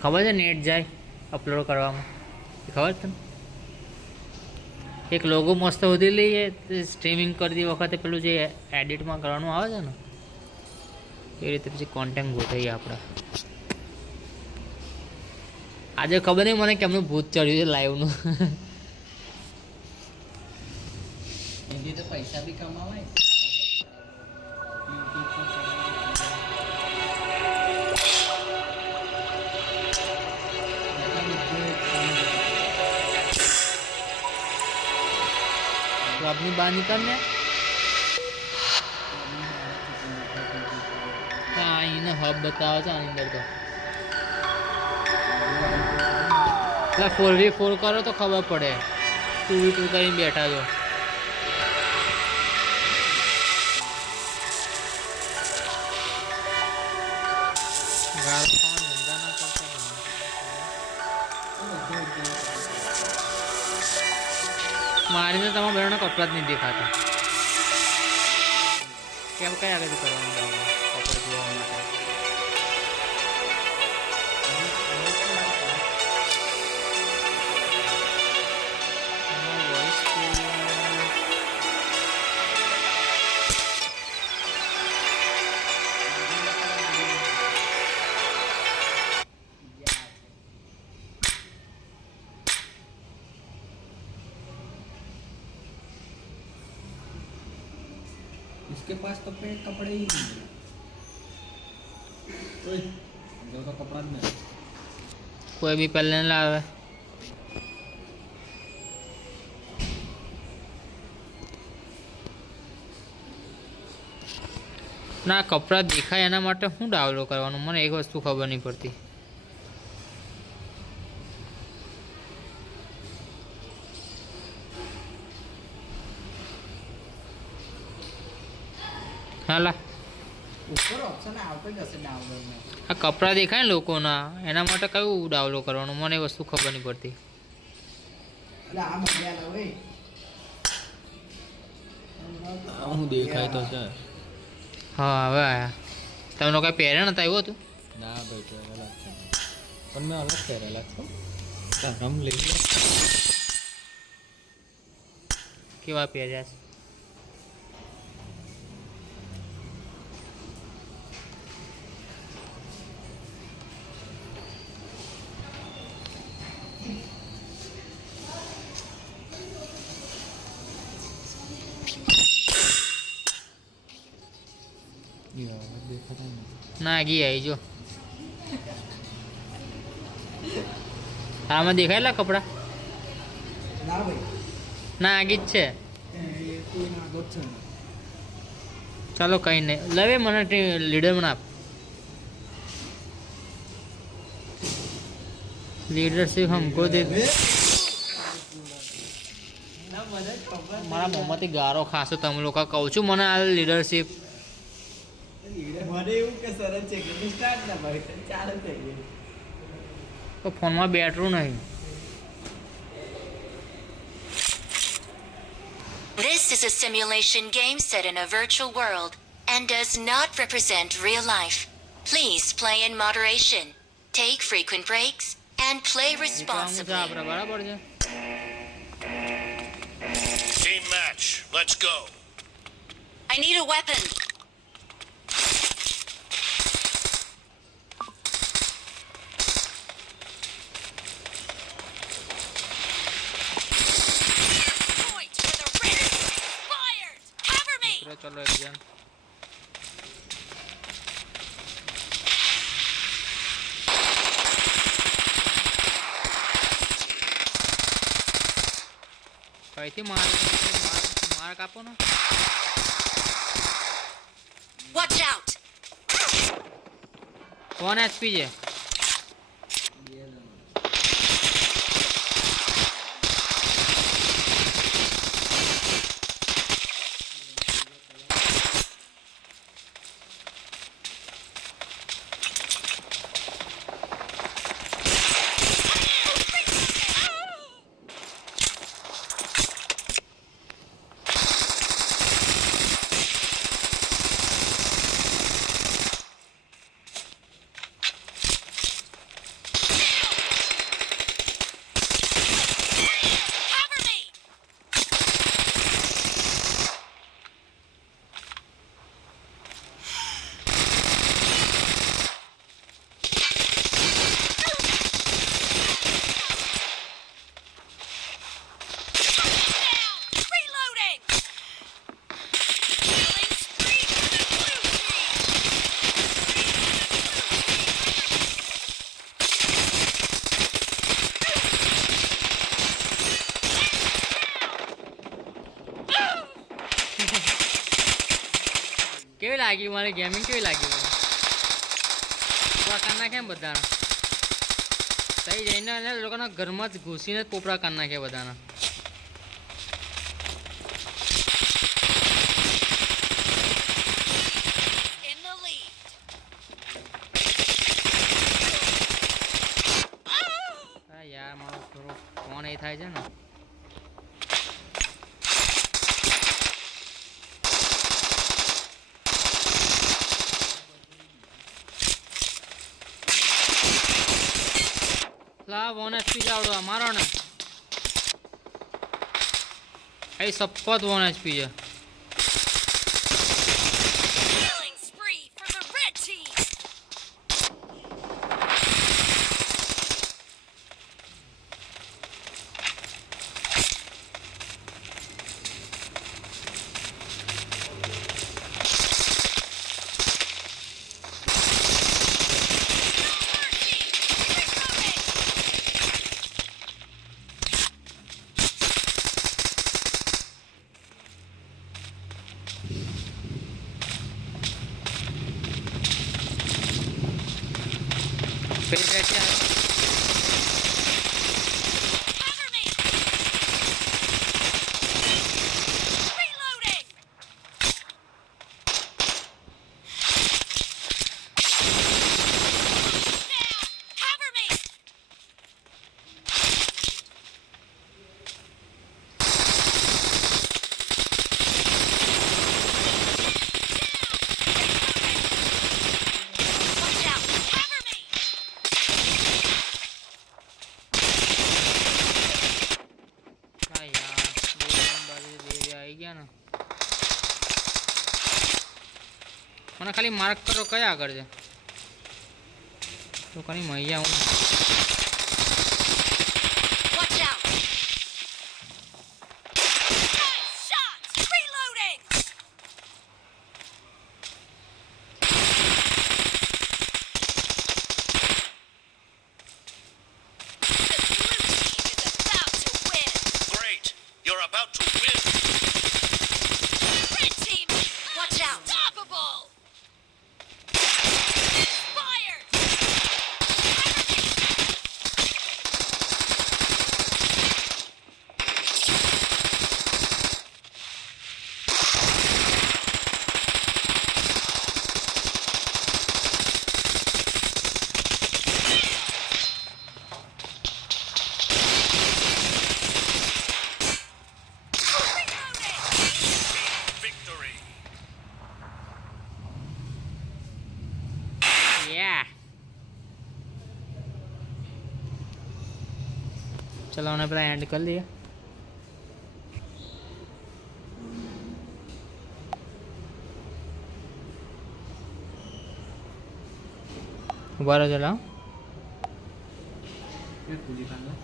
ખબર છે નેટ જાય અપલોડ કરવામાં ખબર છે એક લોગો મસ્ત હોધી લઈએ સ્ટ્રીમિંગ કરતી વખતે પેલું જે એડિટમાં કરવાનું આવે છે ને એ રીતે પછી કોન્ટેન્ટ ગોઠવીએ આપણે આજે ખબર નહીં મને કેમનું ભૂત ચડ્યું છે લાઈવનું એથી તો પૈસા બી કમાવાય ક્લબની બહાર નીકળને એને હબ બતાવે છે આની અંદર તો એટલે 4v4 કરો તો ખબર પડે 2v2 કરીને બેઠા છો મારીને તમારા બહેનોના કપડાં જ નહીં દેખાતા કેમ કઈ આગળ કરવાનું કપડાં જોવા માટે इसके पास तो पे कपड़े ही नहीं है जो तो कपड़ा नहीं કોઈ બી પહેલે લાવે ના કપડાં દેખાય એના માટે શું ડાઉનલોડ કરવાનું મને એક વસ્તુ ખબર નહીં પડતી હાલા ऊपर ऑप्शन આવતો જ હશે ડાઉનલોડ માં આ કપડાં દેખાય ને લોકોના એના માટે કયું ડાઉનલોડ કરવાનું મને એ વસ્તુ ખબર નહીં પડતી એટલે આ મળ્યા લા ઓય હું દેખાય તો છે હા હવે આયા તમને કાંઈ પહેર્યા નતા આવ્યું હતું ના ભાઈ પહેરેલા છે પણ મેં અલગ પહેરેલા છો રમ લઈ લે કેવા પહેર્યા છે દેખાતા ના ગી આવી જો આમાં દેખાયેલા કપડા ના ભાઈ ના આગી જ છે એ કોઈ ના ગોત છે ચાલો કંઈ નહીં લવે મને લીડર મને આપ લીડરશીપ હમકો દે ના મને ખબર મારા મોંમાંથી ગારો ખાસો તમે લોકો કહું છું મને આ લીડરશીપ મને એવું કે સરસ છે કે સ્ટાર્ટ ના ભાઈ ચાલે થઈ ગયું તો ફોનમાં બેટરું નહીં This is a simulation game set in a virtual world and does not represent real life. Please play in moderation, take frequent breaks, and play responsibly. આપણે બરાબર છે Team match, let's go. I need a weapon. Point for the ring. Fired. Cover me. ચલો એક જણ કઈથી માર કાપો ને Watch out. 1 HP છે લાગી મારી ગેમિંગ કેવી લાગી મને પોપડા કાઢ નાખ્યા બધાના સહી જઈને લોકોના ઘરમાં જ ઘૂસીને પોપડા કાઢ નાખ્યા બધાના In the lead. હા યાર મારો થોડો ફોન એ થાય છે ને લા 1 HP જાવડો મારો ને એ સપોત 1 HP છે Killing spree for the red team. પેલી બેઠી આવે Cover me. Reloading. Down. Cover me. Watch out. Cover me. હા યાર બે આવી ગયા ને મને ખાલી માર્ક કરો કયા આગળ છે તો ખાલી મૈયા હું Watch out. Nice shots. Reloading. The blue team is about to win. Great. You're about to win. Red team, watch out. Unstoppable. Fire. Victory. યા ચલો મને પેલા એન્ડ કરી દઈએ ઉભા રહો ચલો